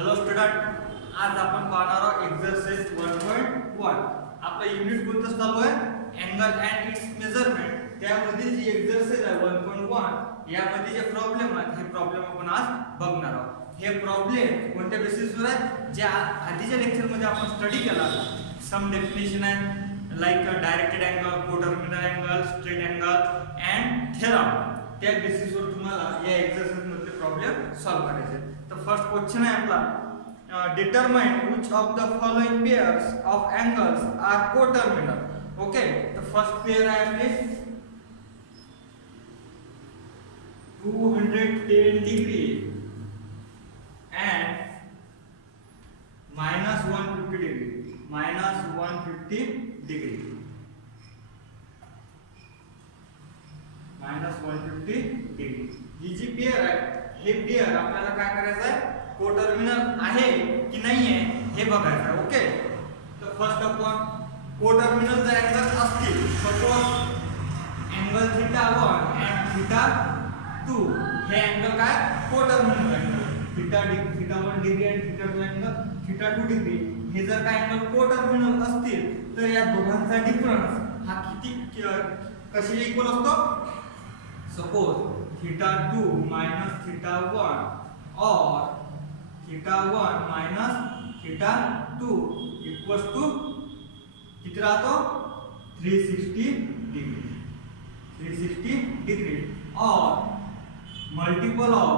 Hello student, आज आपण पाहणार आहोत एक्सरसाइज 1.1. आपला युनिट कोणतं चालू आहे? Angle and it's measurement. त्यामध्ये जी एक्सरसाइज आहे 1.1 यामध्ये जे प्रॉब्लेम आहेत हे प्रॉब्लेम आपण आज बघणार आहोत. हे प्रॉब्लेम कोणत्या बेसिसवर आहे? जे आधीच्या लेक्चर मध्ये आपण स्टडी केला. सम डेफिनेशन आहे like directed angle, coterminal angle, straight angle and theorem. त्या बेसिसवर तुम्हाला या एक्सरसाइज मधले प्रॉब्लेम सॉल्व करायचे. तर फर्स्ट क्वेश्चन आहे आपला, determine which of the following pairs of angles are coterminal. Okay, तर फर्स्ट पेयर आहे आपली 210 degree and -150 degree. -150 degree. -150 degree. ही जी पेयर आहे हे पेयर आपल्याला काय करायचं आहे? कोटर्मिनल आहे की नाही आहे हे बघायचं आहे. ओके, तर फर्स्ट आपण कोटर्मिनल जर अँगल असतील, सपोज अँगल θ1 and θ2, हे अँगल काय? Coterminal angle. θ1 डिग्री आणि θ2 अँगल, θ2 डिग्री हे जर काय अँगल कोटर्मिनल असतील तर या दोघांचा डिफरन्स हा किती कशाला इक्वल असतो? Suppose θ2 minus θ1 or θ1 minus θ2 equals to किती राहतो? 360 डिग्री. 360 डिग्री और मल्टिपल ऑफ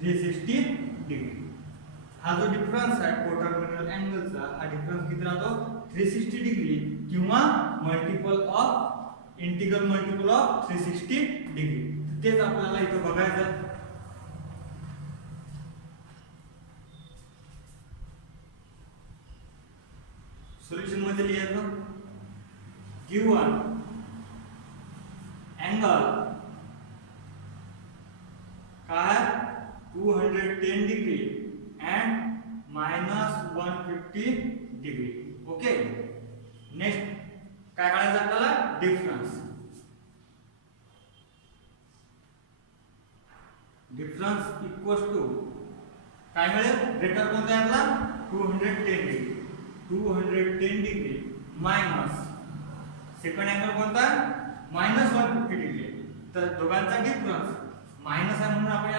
360 डिग्री. हा जो डिफरन्स आहे कोटर्मिनल अँगलचा, हा डिफरन्स किती राहतो? 360 डिग्री किंवा multiple of integral multiple of 360 degree. तेच आपल्याला इथं बघायचं. सोल्युशन मध्ये लिहायचं, गिवन अँगल काय 210 degree and -150 degree. Okay, next काय काढायचं आपल्याला? डिफरन्स. डिफरन्स इक्वल्स टू काय मिळेल? ग्रेटर कोणता आहे आपला? 210 degree. 210 degree minus second angle कोणता? -150 डिग्री. तर दोघांचा डिफरन्स मायनस आहे म्हणून आपण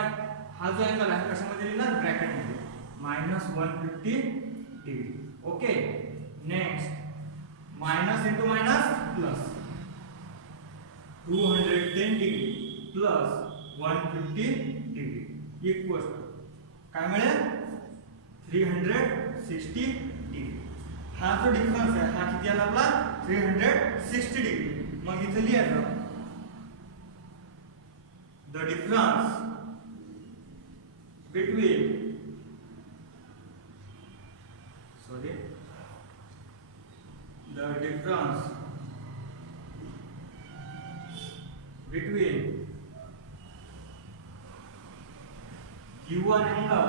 हा जो अँगल आहे कशामध्ये लिहिणार? ब्रॅकेट मध्ये. -150 degree. Okay, next minus into minus plus. 210 degree plus 150 degree equals काय मिळेल? 360 डिग्री. हा जो डिफरन्स आहे हा किती आला आपला? 360 डिग्री. मग इथे लिहायचं the difference between the difference between given angle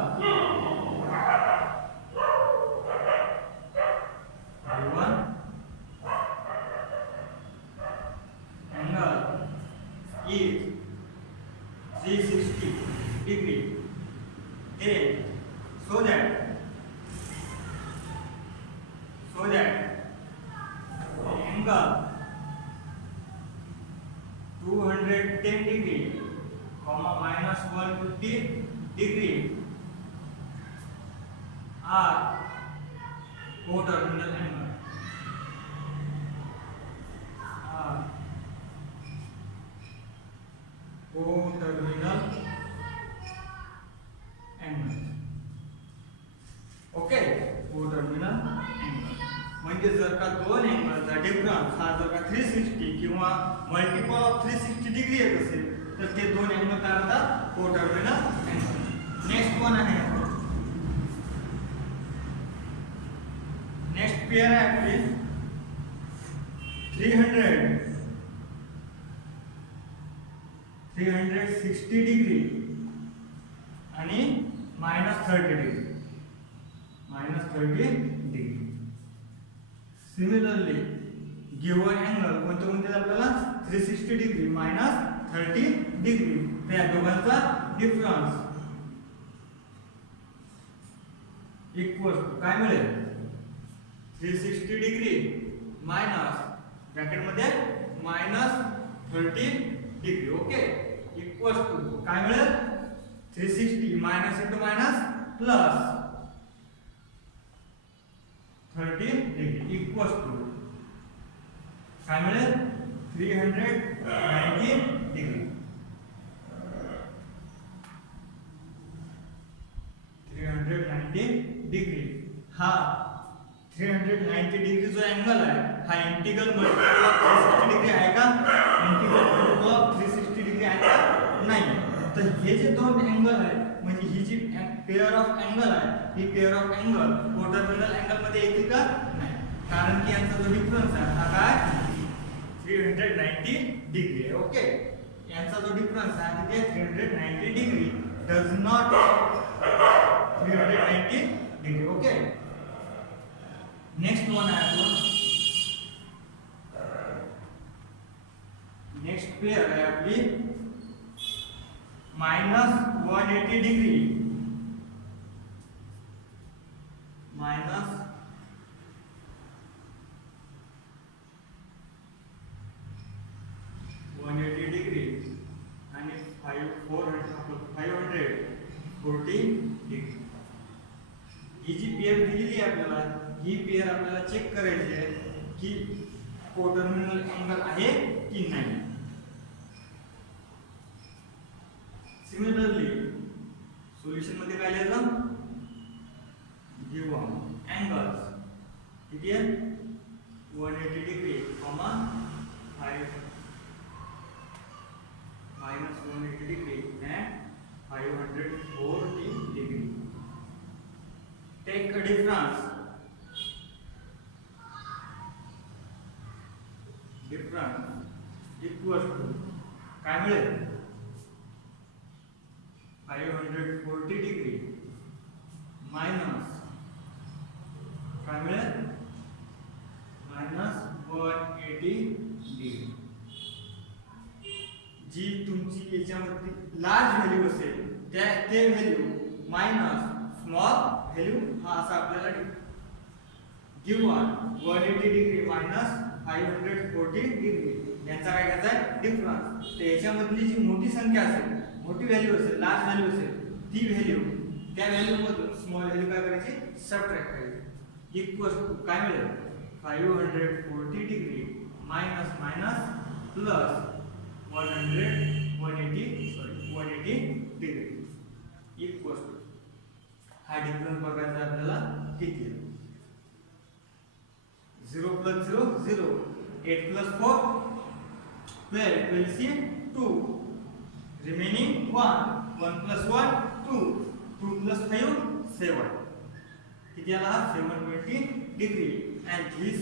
is 360 degree. Then so that angle 210 degree comma -150 degree are coterminal angle. Coterminal angle. Okay, coterminal angle म्हणजे जर का दोन अँगलचा डिफरन्स हा जर का 360 किंवा मल्टिपल ऑफ 360 डिग्री येत असेल तर ते दोन अँगल काय होतात? Coterminal angle. नेक्स्ट वन आहे, नेक्स्ट पेयर आहे आपली 360 डिग्री आणि -30 degree. -30 degree. Similarly given angle कोणते कोणते आपल्याला? 360 डिग्री 30 डिग्री. त्या दोघांचा डिफरन्स इक्वल काय मिळेल 360 डिग्री मायनस ब्रॅकेट मध्ये -30 डिग्री. ओके इक्वल टू काय मिळेल 360 minus into minus plus 30 degree equal to काय मिळेल 390 डिग्री. 390 डिग्री हा 390 डिग्री जो अँगल आहे हा इंटिग्रल मल्टिपल ऑफ 360 डिग्री आहे का? इंटिग्रल मल्टिपल ऑफ 360 डिग्री आहे का? नाही. तर हे जे दोन अँगल आहे म्हणजे ही जी पेअर ऑफ अँगल आहे ही pair of angle coterminal angle मध्ये येतील का? नाही. कारण की यांचा जो डिफरन्स आहे हा काय 390 डिग्री आहे. ओके यांचा जो डिफरन्स आहे ते 390 degree does not 390 degree. Okay next one आहे आपला नेक्स्ट पेअर आहे आपली -180 डिग्री -180 डिग्री आणि 540 डिग्री. ही जी पेअर दिलेली आहे आपल्याला ही पेअर आपल्याला चेक करायची आहे की कोटर्मिनल अँगल आहे की नाही. सिमिलरली सोल्युशन मध्ये काय लिहायचं गिव्हन अँगल्स किती आहे 180 degree comma 180 degree and 540 degree. Take a difference equals to काय मिळेल 540 डिग्री मायनस काय मिळेल -180 डिग्री. जी तुमची याच्यामध्ये लार्ज व्हॅल्यू असेल ते व्हॅल्यू मायनस स्मॉल व्हॅल्यू हा असा आपल्याला गिव्हन 180 डिग्री मायनस 540 डिग्री यांचा काय करायचा आहे डिफरन्स. तर याच्यामधली जी मोठी संख्या असेल मोठी व्हॅल्यू असेल लार्ज व्हॅल्यू असेल ती व्हॅल्यू त्या व्हॅल्यू मधून स्मॉल व्हॅल्यू काय करायची सबट्रॅक्ट करायची इक्वल टू काय मिळेल 540 degree minus plus 180 degree equal to हा डिफरन्स बघायचा आपल्याला किती आहे 0 + 0 0 8 + 4 12 will see 2 remaining 1 1 + 1 2 2 + 5 7 किती आला 720 degree and this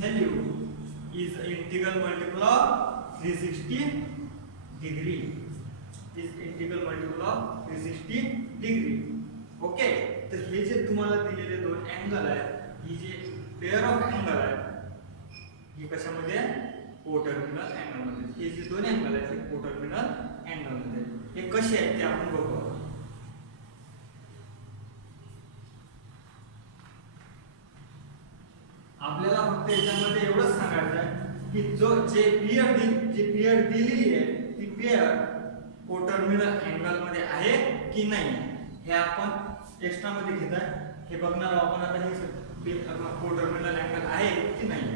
value is integral multiple of 360 degree is integral multiple of 360 degree. Okay तर हे जे तुम्हाला दिलेले दोन अँगल आहेत ही जे पेअर ऑफ अँगल आहे ही कशामध्ये कोटर्मिनल अँगल मध्ये. हे जे दोन अँगल आहेत ते कोटर्मिनल अँगल मध्ये. हे कसे आहेत ते आपण बघू. आपल्याला फक्त याच्यामध्ये एवढंच सांगायचं आहे की जे पेअर दिलेली आहे ती पेअर कोटर्मिनल अँगल मध्ये आहे की नाही हे आपण एक्स्ट्रा मध्ये घेत आहे. हे बघणार आपण आता हे कोटर्मिनल अँगल आहे की नाही.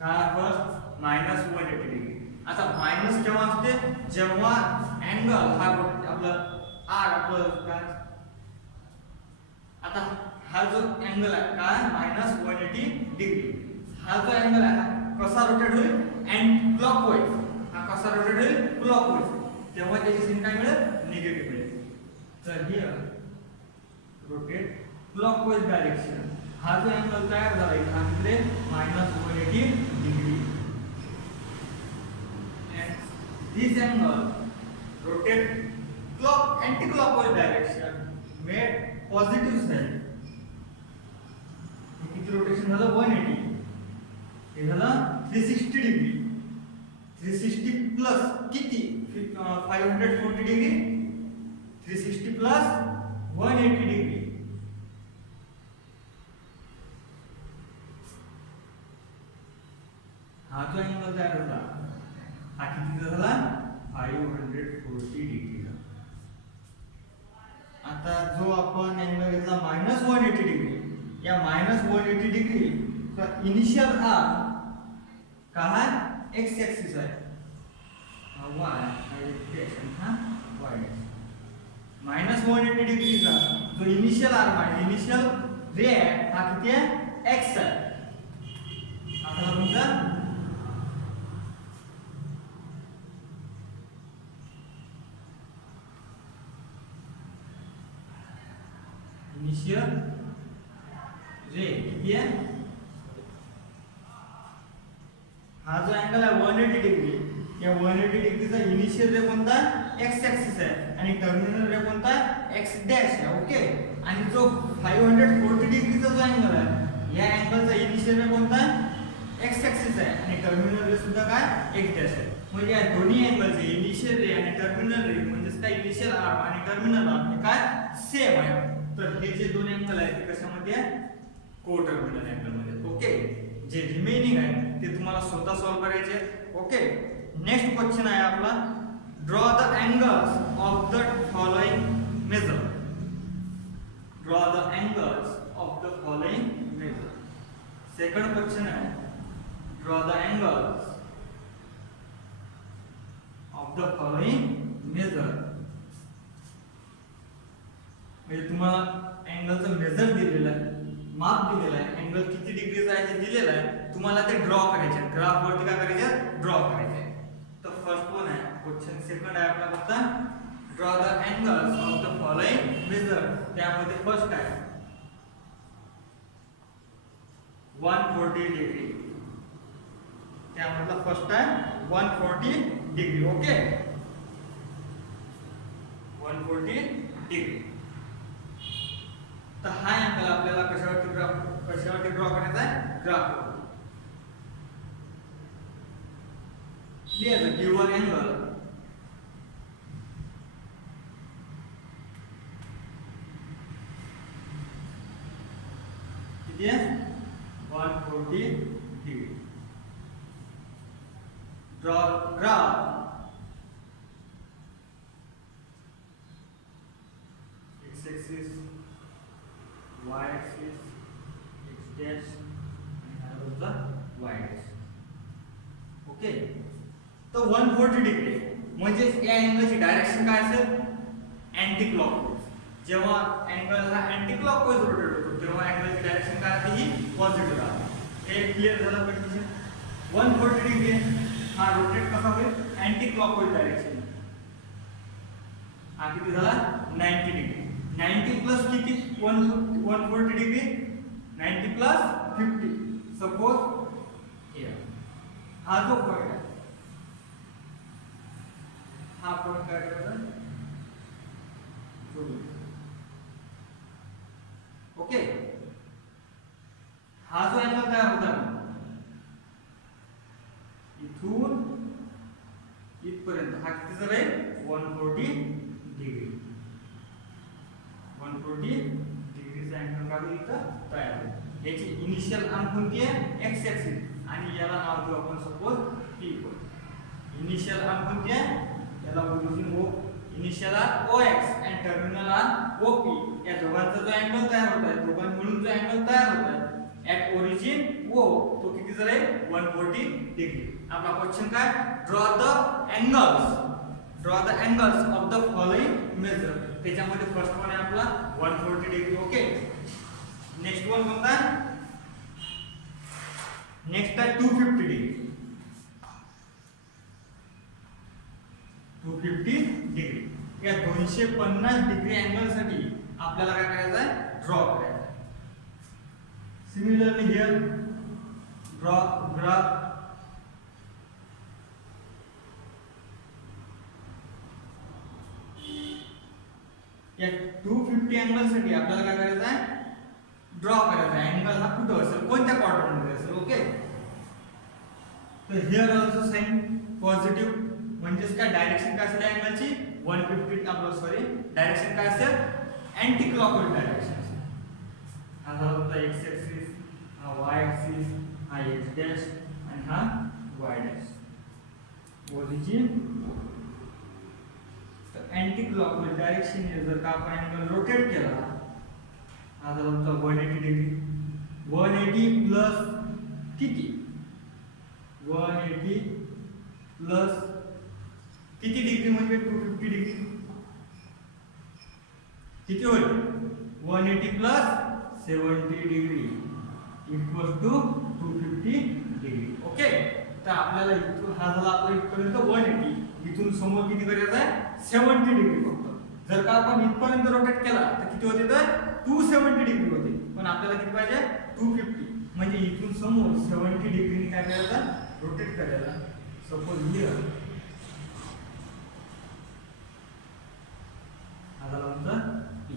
काय फर्स्ट -180 डिग्री. आता मायनस केव्हा असते जेव्हा अँगल हा आपला आर आपलं काय आता हा जो अँगल आहे काय -180 डिग्री हा जो अँगल आहे कसा रोटेट होईल अँड क्लॉकवाईज हा कसा रोटेट होईल क्लॉकवाईज तेव्हा त्याची साइन काय मिळेल निगेटिव्ह मिळेल. तर हियर रोटेट क्लॉकवाईज डायरेक्शन हा जो अँगल तयार झाला आहे हा तिकडे -180 degree and this angle rotate anti-clockwise direction made positive side झालं 180, हे झालं 360 डिग्री. 360 प्लस किती 540 डिग्री, 360 प्लस 180 डिग्री. हा जो अँगल तयार झाला हा कितीचा झाला 540 डिग्रीचा. आता जो आपण अँगल घेतला -180 डिग्री, या -180 डिग्री का इनिशियल आर काय एक्स एक्सिस आहे, वाय डायरेक्शन हा वाय डायरेक्शन. -180 डिग्रीचा जो इनिशियल आर आहे, इनिशियल रे आहे, हा किती आहे एक्स आहे. आता तुमचा इनिशियल रे किती आहे, हा जो अँगल आहे 180 डिग्री, या 180 डिग्रीचा इनिशियल रे कोणता एक्स एक्सिस आहे आणि टर्मिनल रे कोणता एक्स डॅश आहे. ओके. आणि जो 540 डिग्रीचा जो अँगल आहे, या अँगलचा इनिशियल रे कोणता एक्स एक्सिस आहे आणि टर्मिनल रे सुद्धा काय एक्स डॅश आहे. म्हणजे या दोन्ही अँगलचे इनिशियल रे आणि टर्मिनल रे म्हणजे काय इनिशियल आर्म आणि टर्मिनल आर्म हे काय सेम आहे. तर हे जे दोन अँगल आहेत ते कशामध्ये आहे कोटर्मिनल अँगल मध्ये. ओके. जे रिमेनिंग आहे ते तुम्हाला स्वतः सॉल्व करायचे. ओके. नेक्स्ट क्वेश्चन आहे आपला draw the angles of the following measure. Draw the angles of the following measure. Second question आहे draw the angles of the following measure. म्हणजे तुम्हाला अँगलचं मेजर दिलेलं आहे, माप दिलेलं आहे, अँगल किती डिग्रीचा आहे हे दिलेलं आहे, तुम्हाला ते ड्रॉ करायचे आहे. ग्राफ वरती काय करायचे ड्रॉ करायचे. तर फर्स्ट वन आहे क्वेश्चन. सेकंड आहे आपला फक्त draw the angles of the following measure. त्यामध्ये फर्स्ट आहे 140 डिग्री. त्यामधला फर्स्ट आहे 140 डिग्री. ओके. 140 डिग्री. तर हा अँगल आपल्याला कशावरती ड्रॉ करायचा आहे ग्राफ. क्लियर. गिवन अँगल किती आहे 140 degree. Draw graph x axis y axis x dash and the y dash. Okay. तो 140 डिग्री म्हणजे या अँगलची डायरेक्शन काय असेल अँटी क्लॉकवाइज. जेव्हा अँगल हा अँटी क्लॉकवाइज रोटेट होतो तेव्हा अँगलची डायरेक्शन काय असते ही पॉझिटिव्ह राहते. हे क्लियर झालं कंडिशन. 140 डिग्री हा रोटेट कसा होईल अँटी क्लॉकवाइज डायरेक्शन. हा किती झाला 90 डिग्री. 90 प्लस किती 140 डिग्री 90 प्लस 50. सपोज हियर हा जो पॉइंट आहे हा पॉइंट काय करायचा ओके. हा जो अँगल तयार होता इथून इथपर्यंत हा किती झालाय 140 डिग्री. 140 डिग्रीचा अँगल काढून इथं तयार होईल. याची इनिशियल आर्म कोणती आहे एक्स एक्सिस आणि याला नाव देऊ आपण सपोज पी. इनिशियल आर्म कोणती आहे याला ओरिजिन ओ. इनिशियल आर्म ओ एक्स आणि टर्मिनल आर्म ओ पी. या दोघांचा जो अँगल तयार होत आहे दोघां मिळून जो अँगल तयार होत आहे ऍट ओरिजिन ओ तो किती झालाय 140 डिग्री. आपला क्वेश्चन काय draw the angles of the following measure. त्याच्यामध्ये फर्स्ट वन आहे आपला 140 डिग्री. ओके. नेक्स्ट वन कोणता नेक्स्ट आहे 250 डिग्री. 250 डिग्री. या 250 डिग्री अँगल साठी आपल्याला काय करायचं आहे ड्रॉ करायचं आहे. सिमिलरली हियर ड्रॉ ग्राफ या 250 अँगल साठी आपल्याला काय करायचं आहे ड्रॉ करायचा आहे. अँगल हा कुठं असेल कोणत्या तर हिअर ऑल्सो साइन पॉझिटिव्ह, म्हणजेच काय डायरेक्शन काय असेल अँगलची 150 आपलं सॉरी डायरेक्शन काय असेल अँटी क्लॉकवाईज डायरेक्शन असेल. हा झाला होता एक्स ऍक्सिस, हा वाय ऍक्सिस, हा एक्स डॅश आणि हा वाय डॅश. ओरिजिन तर अँटी क्लॉकवाईज डायरेक्शन जर का आपण अँगल रोटेट केला, हा झाला होता 180 डिग्री. 180 प्लस किती, 180 प्लस किती डिग्री म्हणजे 250 डिग्री किती होईल, 180 plus 70 degree equal to 250 degree. Okay, तर आपल्याला इथून हा झाला आपला इथपर्यंत 180, इथून समोर किती करायचं आहे 70 डिग्री फक्त. जर का आपण इथपर्यंत रोटेट केला तर किती होते, तर 270 डिग्री होते. पण आपल्याला किती पाहिजे 250, म्हणजे इथून समोर 70 डिग्रीने काय करायचं रोटेट करायला. सपोज हिअर हा झाला आमचा P,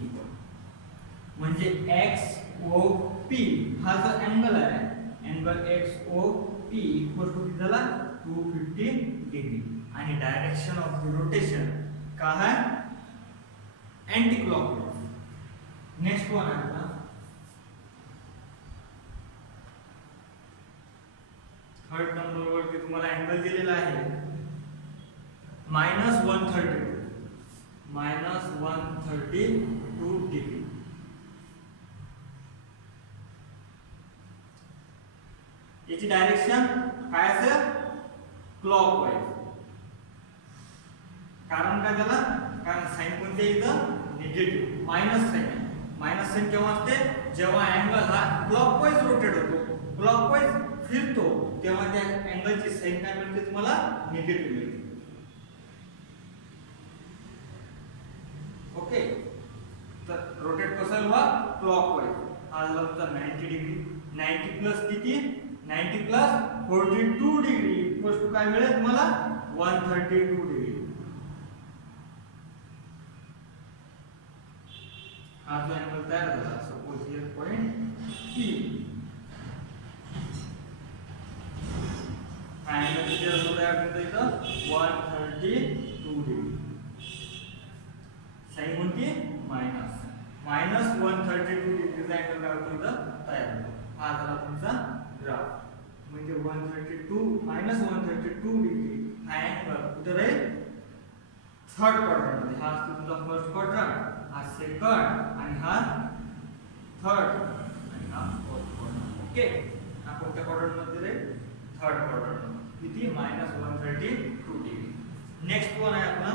म्हणजे XOP हा जो अँगल आहे, अँगल XOP इक्वल टू किती झाला 250 डिग्री. आणि डायरेक्शन ऑफ द रोटेशन काय आहे अँटी क्लॉकवाईज. नेक्स्ट वन आहे आपला थर्ड नंबर वरती तुम्हाला अँगल दिलेला आहे -132 डिग्री. याची डायरेक्शन काय असेल क्लॉकवाईज. कारण काय त्याला, कारण साइन कोणते इथं निगेटिव्ह मायनस साइन आहे. मायनस साइन केव्हा असते, जेव्हा अँगल हा क्लॉकवाईज रोटेट होतो, क्लॉकवाईज फिरतो, तेव्हा त्या अँगलची साइन काय मिळते तुम्हाला निगेटिव्ह मिळते. ओके, तर रोटेट कसं व्हा क्लॉकवाईज. हा झाला होता 90 डिग्री. 90 प्लस किती, 90 प्लस 42 डिग्री इक्वल्स टू काय मिळेल तुम्हाला 132 डिग्री. हा जो अँगल तयार झाला, सपोज हिअर पॉइंट P, हा अँगल किती असतो तयार करता इथं 132 डिग्री. साइन कोणती -132 डिग्रीचा अँगल काय होतो इथं तयार होतो. हा झाला तुमचा ग्राफ. म्हणजे 132 डिग्री हा अँगल कुठे राहील थर्ड क्वाड्रंट मध्ये. हा असतो तुमचा फर्स्ट क्वाड्रंट, हा सेकंड आणि हा थर्ड आणि हा फोर्थ क्वाड्रंट. ओके, हा कोणत्या क्वाड्रंट मध्ये राहील थर्ड क्वाड्रंट. किती -132 डिग्री. नेक्स्ट वन आहे आपला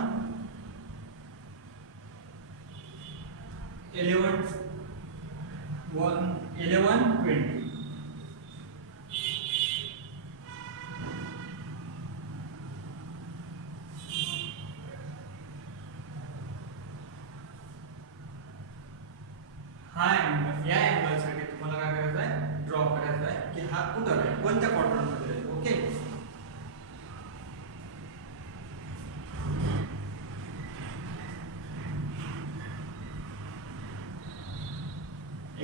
11 20. हा अँगल, या अँगल साठी तुम्हाला काय करायचं आहे ड्रॉ करायचा आहे की हा कुठं आहे, कोणत्या क्वाड्रंट मध्ये आहे. Okay,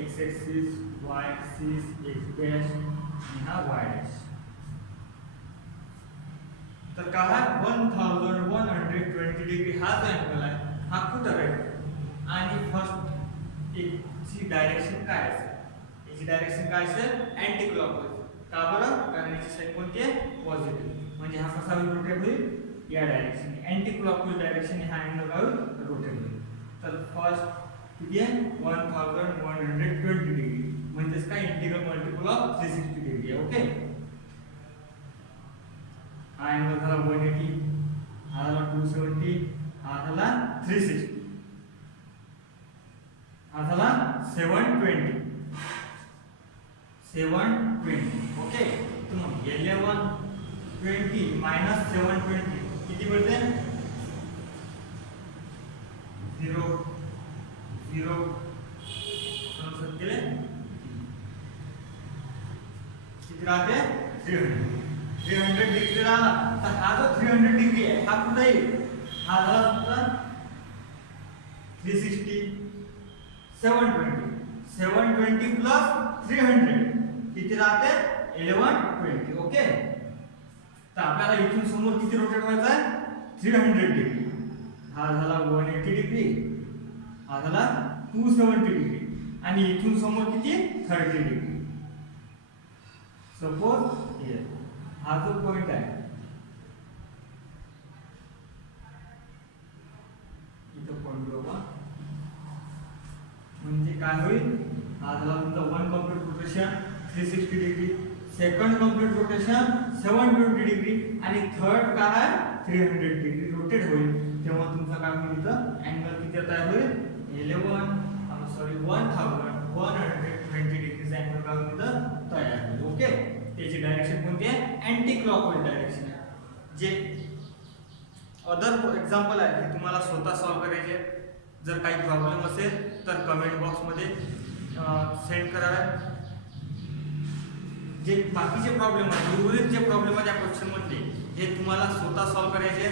x axis, Y axis, x dash आणि हा वाय डॅश. तर का हा 1120 डिग्री हा जो अँगल आहे हा कुठं आहे. आणि फर्स्ट याची डायरेक्शन काय असेल, याची डायरेक्शन काय असेल अँटी क्लॉकवाईज. का बरं, कारण याची साइन कोणती आहे पॉझिटिव्ह. म्हणजे हा कसा रोटेट होईल या डायरेक्शन, अँटी क्लॉकवाईज डायरेक्शन हा अँगल काय रोटेट होईल. तर फर्स्ट किती आहे 1120 डिग्री, म्हणजेच काय इंटिग्रल मल्टिपल ऑफ 360 डिग्री आहे. ओके, हा अँगल झाला 180, हा झाला 270, हा झाला 360, हा झाला 720. ओके, तर मग 1120 मायनस 720 किती मिळते 0 0 केले किती राहते 300 डिग्री राहिला. तर हा जो 300 डिग्री आहे हा कुठे येईल, हा झाला तुमचा 360 720 प्लस 300 किती राहते 1120. ओके, तर आपल्याला इथून समोर किती रोटेट व्हायचा आहे 300 डिग्री. हा झाला 180 डिग्री, हा झाला 270 डिग्री आणि इथून समोर किती 30 डिग्री. सपोज हा जो पॉइंट आहे इथं पॉइंट बघा, म्हणजे काय होईल, हा झाला तुमचा one complete rotation 360 degree, second complete rotation 720 degree आणि थर्ड काय आहे 300 डिग्री रोटेट होईल. तेव्हा तुमचा काय होईल, इथं अँगल किती तयार होईल 1120 डिग्रीचा अँगल काय होईल इथं तयार होईल. ओके, त्याची डायरेक्शन कोणती आहे, अँटी क्लॉकवाईज डायरेक्शन आहे. जे अदर एक्झाम्पल आहे ते तुम्हाला स्वतः सॉल्व्ह करायचे. जर काही प्रॉब्लेम असेल तर कमेंट बॉक्समध्ये सेंड करा. जे बाकीचे प्रॉब्लेम आहेत, उर्वरित जे प्रॉब्लेम आहेत या क्वेश्चनमध्ये हे तुम्हाला स्वतः सॉल्व्ह करायचे.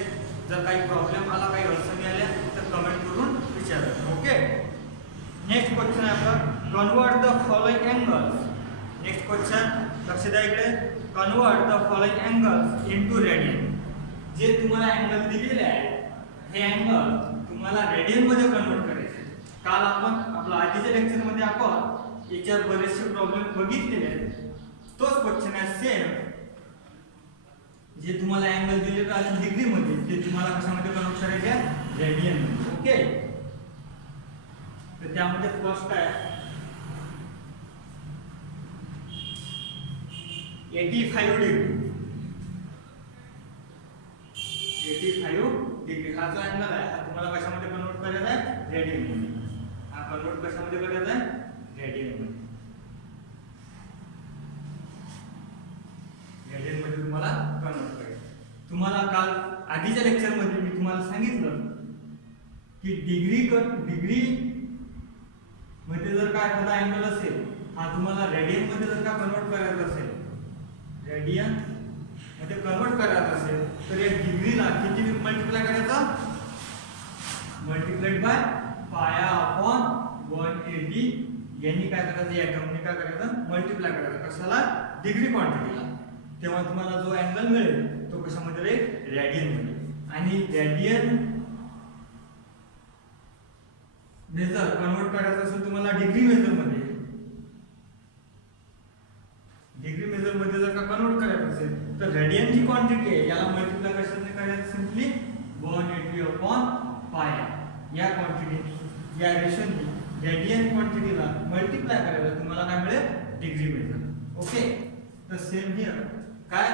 जर काही प्रॉब्लेम आला, काही अडचणी आल्या तर कमेंट करून विचारा. ओके, नेक्स्ट क्वेश्चन आहे आपला, convert the following angles. Next question लक्ष द्या इकडे, convert the following angles into radian. जे तुम्हाला अँगल दिलेले आहे हे अँगल तुम्हाला रेडियन मध्ये कन्वर्ट करायचे. काल आपण आपल्या आधीच्या लेक्चर मध्ये आपण याच्यावर बरेचसे प्रॉब्लेम बघितलेले आहेत. तोच क्वेश्चन आहे सेम. जे तुम्हाला अँगल दिलेला आहे डिग्री मध्ये ते तुम्हाला कशामध्ये कन्वर्ट करायचे आहे, रेडियन मध्ये. ओके, तर त्यामध्ये फर्स्ट आहे 85 डिग्री. 85 डिग्री हा जो अँगल आहे हा तुम्हाला कशामध्ये कन्वर्ट करायचा आहे, रेडियन मध्ये. हा कन्वर्ट कशामध्ये करायचा आहे, रेडियन मध्ये. रेडियन मध्ये तुम्हाला कन्वर्ट करायचं. तुम्हाला काल आधीच्या लेक्चर मध्ये मी तुम्हाला सांगितलं की डिग्री मध्ये जर काय एखादा अँगल असेल, हा तुम्हाला रेडियन मध्ये जर का कन्वर्ट करायचा असेल, रेडियन मध्ये कन्वर्ट करायचं असेल तर या डिग्रीला किती मल्टिप्लाय करायचं, मल्टिप्लाइड बाय पाया अपॉन 180. यांनी काय करायचं, या टर्मने काय करायचं, मल्टिप्लाय करायचं. कशाला, डिग्री क्वांटिटीला. तेव्हा तुम्हाला जो अँगल मिळेल तो कशामध्ये राहील, रेडियन मध्ये. आणि रेडियन मेजर कन्वर्ट करायचं असेल तुम्हाला डिग्री मेजर मध्ये, डिग्री मेजर मध्ये जर का कन्वर्ट करायचं असेल तर रेडियन जी क्वांटिटी आहे याला मल्टिप्लाय कशाने करायचं, सिंपली 180 अपॉन पाया. या क्वांटिटी या रेशोने रेडियन क्वांटिटीला मल्टिप्लाय करायला तुम्हाला काय मिळेल, डिग्री मेजर. ओके, तर सेम हियर काय,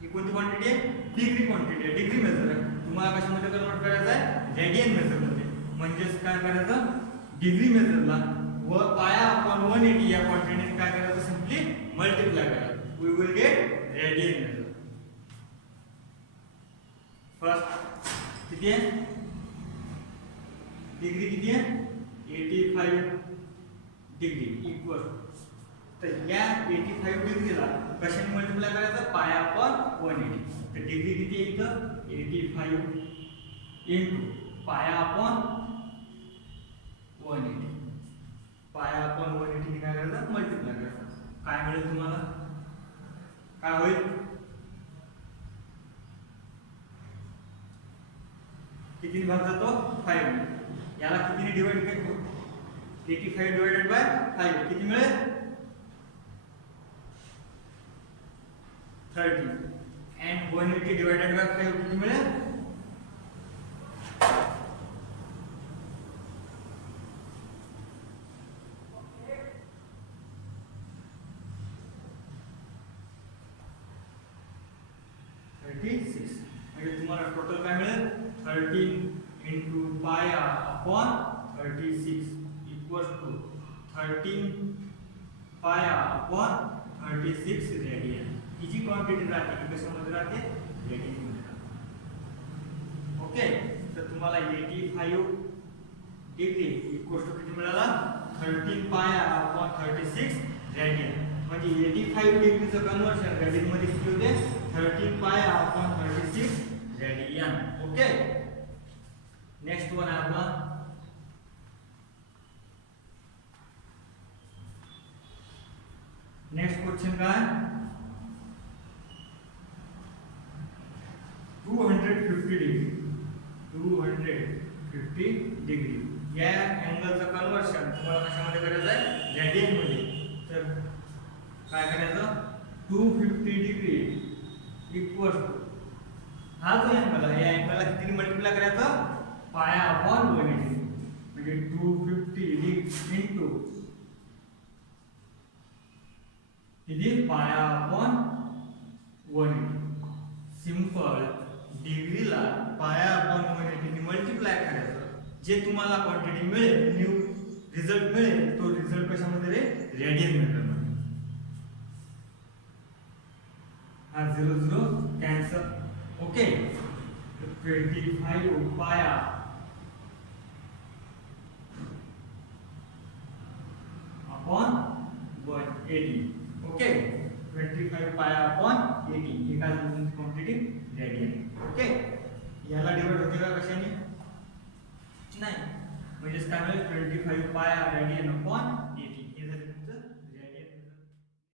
ही कोणती क्वांटिटी आहे, डिग्री क्वांटिटी आहे, डिग्री मेजर आहे. तुम्हाला कशामध्ये कन्वर्ट करायचं आहे, रेडियन मेजर मध्ये. म्हणजेच काय करायचं, डिग्री मेजरला व पाया अपॉन 180 या क्वांटिटीने काय करायचं, सिंपली मल्टिप्लाय करायचं. We will get radian measure. First किती आहे, डिग्री किती आहे 85 डिग्री इक्वल. तर या 85 डिग्रीला कशाने मल्टिप्लाय करायचं, पाया अपॉन 180. तर डिग्री किती आहे इथं 85 इनटू पाया अपॉन 180. पाया अपॉन 180 ने काय करायचं, मल्टिप्लाय करायचं. काय मिळेल तुम्हाला, काय होईल, किती भाग जातो 5. याला कितीने डिवाइड करतो, 85 डिवाइडेड बाय 5 किती मिळेल 30. and 180 divided by 5 किती मिळेल 36. म्हणजे तुम्हाला टोटल काय मिळेल 13 into pi upon 36 equals to 13 pi upon 36 radian. He G quantity राहते ती कशामध्ये राहते, रेडियन मध्ये राहते. ओके, तर तुम्हाला 85 डिग्री इक्वल्स टू किती मिळाला 13 पाय अपॉन 36 रेडियन. म्हणजे 85 डिग्रीचं कन्वर्शन रेडियन मध्ये किती होते 13 pi upon 36 radian. Okay, next one आहे आपला नेक्स्ट क्वेश्चन काय डिग्री 250 डिग्री या अँगलचं कन्वर्शन तुम्हाला कशामध्ये करायचं आहे रेडियन मध्ये तर काय करायचं 250 डिग्री इक्वल्स टू हा जो अँगल आहे या अँगलला किती मल्टिप्लाय करायचं पाया अपॉन 180 म्हणजे 250 इंटू किती पाया अपॉन 180 सिंपल डिग्रीला पाया अपॉन 180 ने मल्टिप्लाय करायचं जे तुम्हाला क्वांटिटी मिळेल न्यू रिझल्ट मिळेल तो रिझल्ट कशामध्ये रे रेडियन मीटर मध्ये हा 0 कॅन्सल ओके 25 पाया अपॉन 180 ओके 25 पाया अपॉन 80 हे काय तुमची क्वांटिटी रेडियन ओके याला डिवाइड होते का कशाने नाही म्हणजे काय मिळेल 25 पाया रेडियन अपॉन 80